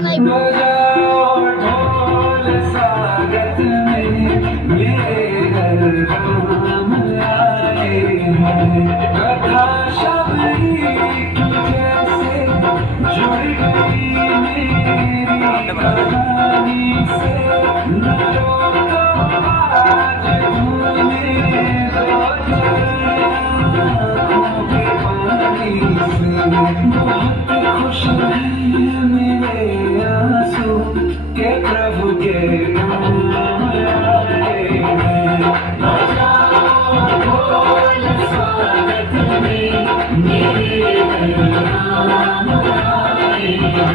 पण ऐकू. बजाओ ढोल स्वागत में मेरे घर राम आए हैं। कथा शबरी जैसे जुड़ गई मेरी कहानी से। न रोको आज भूले दो आँखों के पानी से। बहुत खुश हैं मेरे आंसू के प्रभु के नाम आए हैं। बजाओ ढोल स्वागत में मेरे राम आए हैं।